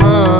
વહાણ